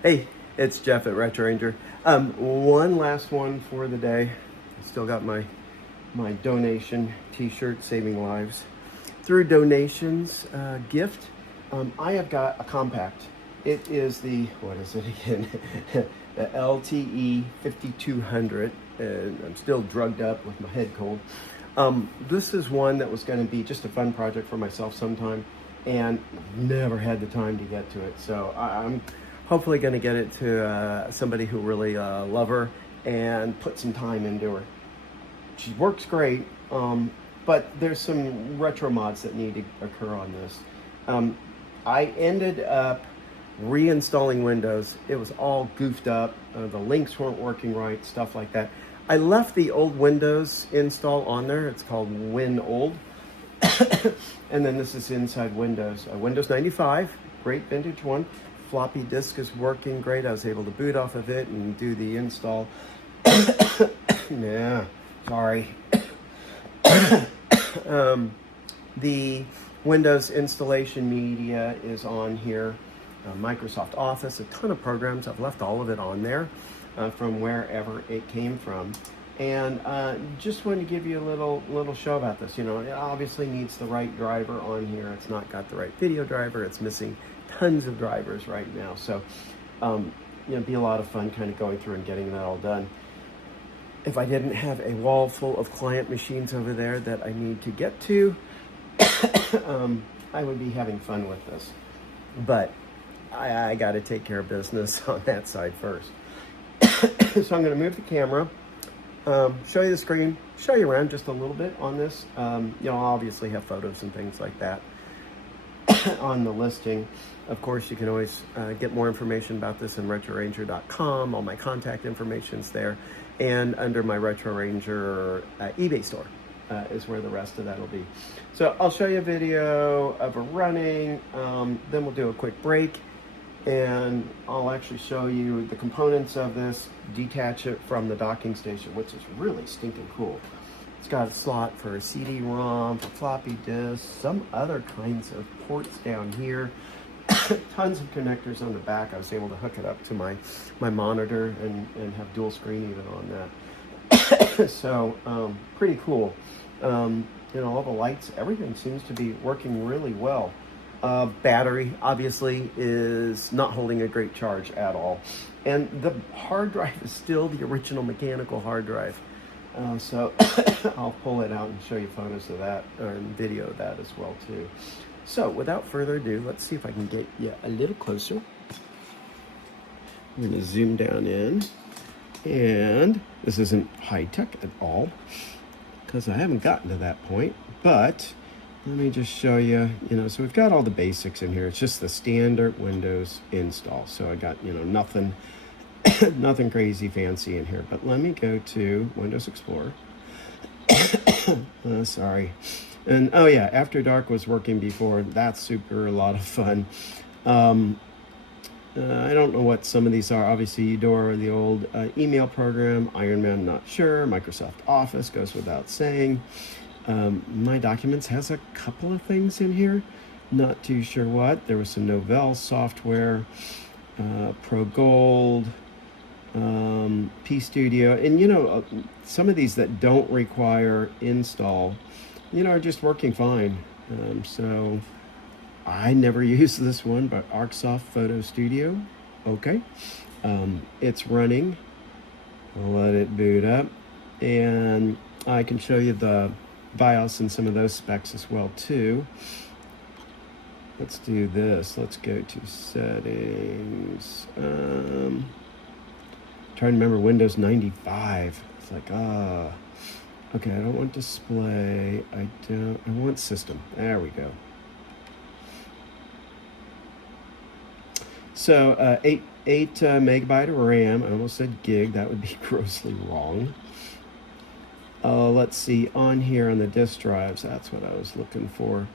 Hey, it's Jeff at Retro Ranger. One last one for the day. I still got my donation T-shirt, Saving Lives. Through donations gift, I have got a Compaq. It is the, what is it again? The LTE 5200. And I'm still drugged up with my head cold. This is one that was going to be just a fun project for myself sometime, and never had the time to get to it. So I'm hopefully going to get it to somebody who really love her and put some time into her. She works great, but there's some retro mods that need to occur on this. I ended up reinstalling Windows. It was all goofed up. The links weren't working right, stuff like that. I left the old Windows install on there. It's called WinOld. And then this is inside Windows. Windows 95, great vintage one. Floppy disk is working great. I was able to boot off of it and do the install. Yeah, sorry. The Windows installation media is on here. Microsoft Office, a ton of programs. I've left all of it on there from wherever it came from. And just wanted to give you a little show about this. You know, it obviously needs the right driver on here. It's not got the right video driver. It's missing tons of drivers right now. So, you know, it'd be a lot of fun kind of going through and getting that all done. If I didn't have a wall full of client machines over there that I need to get to, I would be having fun with this. But I got to take care of business on that side first. So I'm going to move the camera, show you the screen, show you around just a little bit on this. You know, I'll obviously have photos and things like that on the listing. Of course, you can always get more information about this in RetroRanger.com. All my contact information's there. And under my Retro Ranger eBay store is where the rest of that will be. So I'll show you a video of her running. Then we'll do a quick break. And I'll actually show you the components of this, detach it from the docking station, which is really stinking cool. It's got a slot for a CD-ROM, for floppy disks, some other kinds of ports down here. Tons of connectors on the back. I was able to hook it up to my monitor and have dual screen even on that. So pretty cool. You know, all the lights, everything seems to be working really well. Battery obviously is not holding a great charge at all, and the hard drive is still the original mechanical hard drive. So I'll pull it out and show you photos of that and video of that as well too. So without further ado, let's see if I can get you a little closer. I'm going to zoom down in, and this isn't high tech at all because I haven't gotten to that point, but let me just show you, so we've got all the basics in here. It's just the standard Windows install. So I got, nothing, nothing crazy fancy in here. But let me go to Windows Explorer. Sorry. And oh yeah, After Dark was working before. That's super, a lot of fun. I don't know what some of these are. Obviously, Eudora, the old email program. Iron Man, not sure. Microsoft Office goes without saying. My Documents has a couple of things in here, not too sure what. There was some Novell software, Pro Gold, P Studio, and some of these that don't require install, are just working fine. So I never used this one, but ArcSoft Photo Studio, okay. It's running. I'll let it boot up, and I can show you the BIOS and some of those specs as well too. Let's do this. Let's go to settings. Trying to remember Windows 95. It's like, okay, I don't want display. I want system. There we go. So 8 megabyte of RAM. I almost said gig. That would be grossly wrong. Let's see, on here on the disk drives, that's what I was looking for.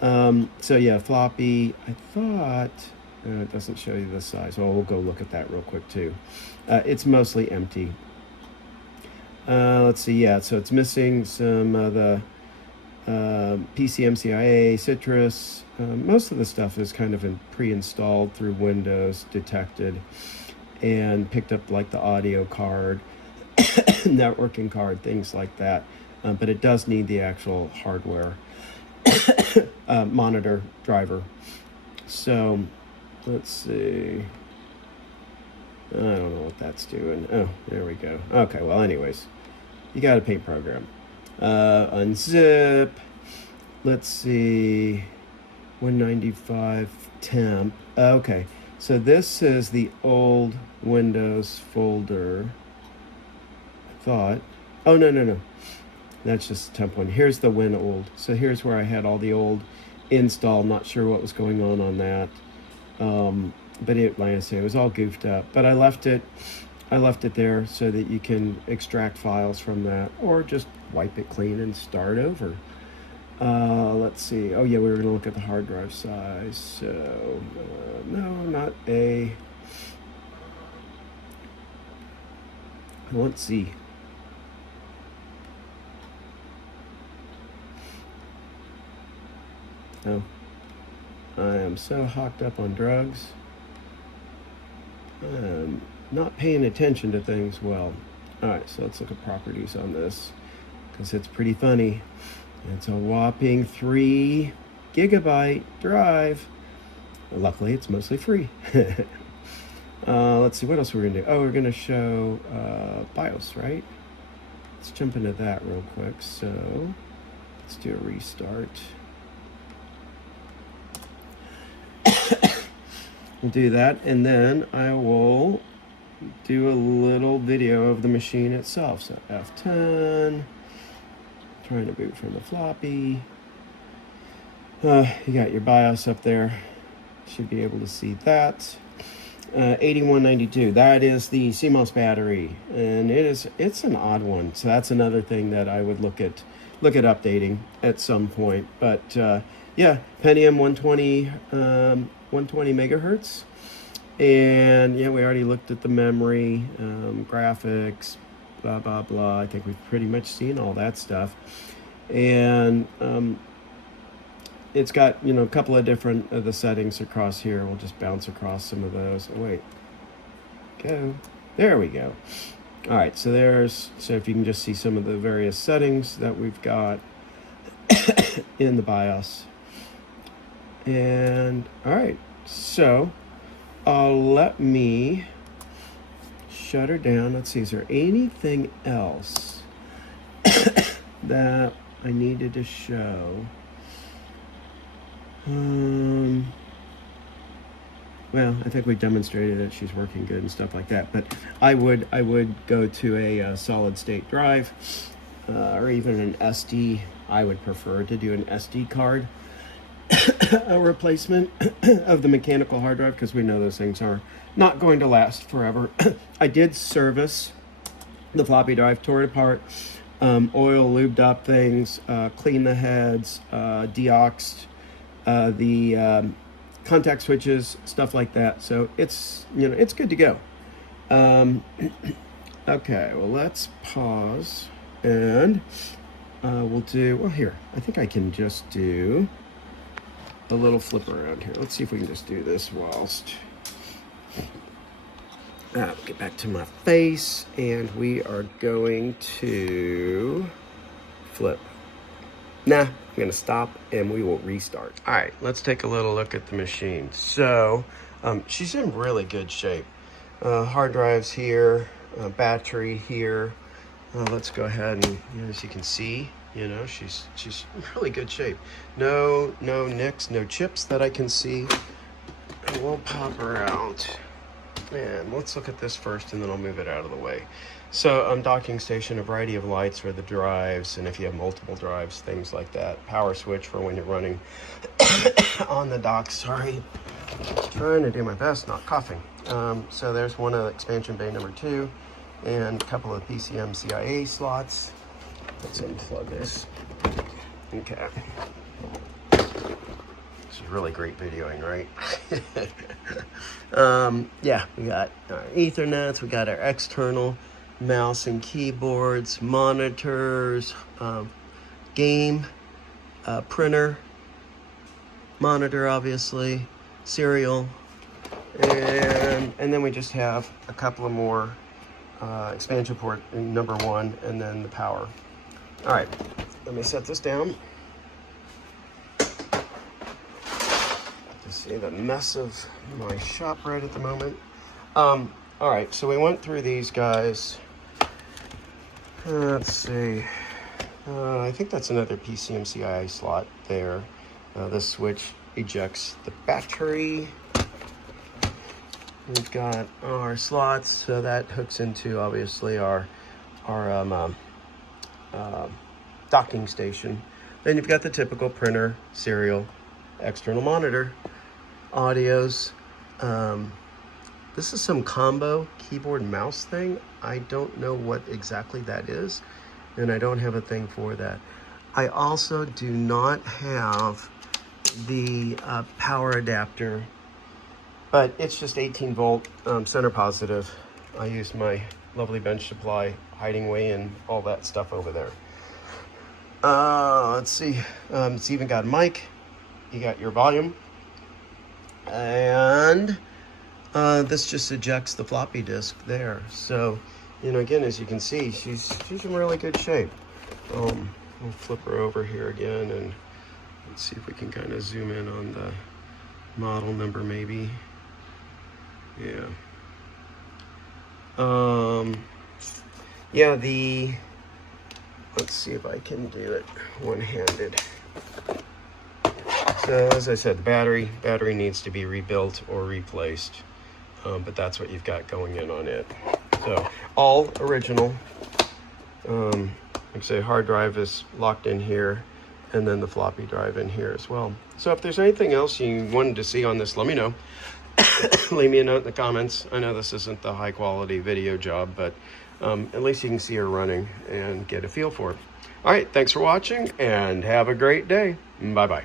So yeah, floppy, I thought, it doesn't show you the size. Well, we'll go look at that real quick too. It's mostly empty. Let's see, yeah, so it's missing some of the PCMCIA, Citrus. Most of the stuff is kind of pre-installed through Windows, detected, and picked up like the audio card, networking card, things like that. But it does need the actual hardware monitor driver. So let's see. I don't know what that's doing. Oh, there we go. Okay, well, anyways, you got a paint program. Unzip. Let's see. 195 temp. Okay, so this is the old Windows folder. I thought. Oh, no. That's just temp one. Here's the Win old. So here's where I had all the old install. Not sure what was going on that. But it, like I say, it was all goofed up. But I left it there so that you can extract files from that, or just wipe it clean and start over. Let's see. Oh yeah, we were gonna look at the hard drive size. So no, not A. Let's see. Oh, I am so hooked up on drugs. I'm not paying attention to things well. Alright, so let's look at properties on this, because it's pretty funny. It's a whopping 3 gigabyte drive. Luckily, it's mostly free. Let's see, what else we're going to do? Oh, we're going to show BIOS, right? Let's jump into that real quick. So let's do a restart. We'll do that, and then I will do a little video of the machine itself. So F10, trying to boot from the floppy. You got your BIOS up there. Should be able to see that. 8192, that is the CMOS battery, and it's an odd one. So that's another thing that I would look at updating at some point. But yeah, Pentium 120 megahertz. And yeah, we already looked at the memory, graphics, blah, blah, blah. I think we've pretty much seen all that stuff. And it's got, a couple of different the settings across here. We'll just bounce across some of those. Oh, wait. Go. There we go. All right, so if you can just see some of the various settings that we've got in the BIOS. And all right, so let me shut her down. Let's see, is there anything else that I needed to show? Well, I think we demonstrated that she's working good and stuff like that. But I would go to a solid state drive or even an SD. I would prefer to do an SD card a replacement of the mechanical hard drive, because we know those things are not going to last forever. I did service the floppy drive, tore it apart, oil, lubed up things, cleaned the heads, deoxed the contact switches, stuff like that. So it's it's good to go. Okay, well, let's pause, and we'll do, well, here, I think I can just do a little flip around here. Let's see if we can just do this whilst get back to my face, and we are going to flip. Nah, I'm gonna stop and we will restart. All right, let's take a little look at the machine. So she's in really good shape. Hard drives here, battery here. Let's go ahead and, as you can see, she's in really good shape. No nicks, no chips that I can see. And we'll pop her out. And let's look at this first, and then I'll move it out of the way. So docking station, a variety of lights for the drives, and if you have multiple drives, things like that. Power switch for when you're running on the dock. Sorry, trying to do my best, not coughing. So there's one of expansion bay number 2, and a couple of PCMCIA slots. Let's unplug this. Okay. This is really great videoing, right? Yeah, we got our Ethernets, we got our external mouse and keyboards, monitors, game printer, monitor, obviously, serial, and then we just have a couple of more expansion port in number 1, and then the power. All right, let me set this down. To see the mess of my shop right at the moment. All right, so we went through these guys. Let's see. I think that's another PCMCIA slot there. This switch ejects the battery. We've got our slots, so that hooks into obviously our docking station. Then you've got the typical printer, serial, external monitor, audios. This is some combo keyboard and mouse thing. I don't know what exactly that is, and I don't have a thing for that. I also do not have the power adapter, but it's just 18 volt center positive. I use my lovely bench supply hiding way and all that stuff over there. Let's see, it's even got a mic. You got your volume, and this just ejects the floppy disk there. So, you know, again, as you can see, she's in really good shape. We'll flip her over here again, and let's see if we can kind of zoom in on the model number, maybe. Yeah. Yeah, let's see if I can do it one-handed. So, as I said, the battery needs to be rebuilt or replaced. But that's what you've got going in on it. So all original. Like I say, hard drive is locked in here, and then the floppy drive in here as well. So if there's anything else you wanted to see on this, let me know. Leave me a note in the comments. I know this isn't the high quality video job, but at least you can see her running and get a feel for it. All right, thanks for watching, and have a great day. Bye-bye.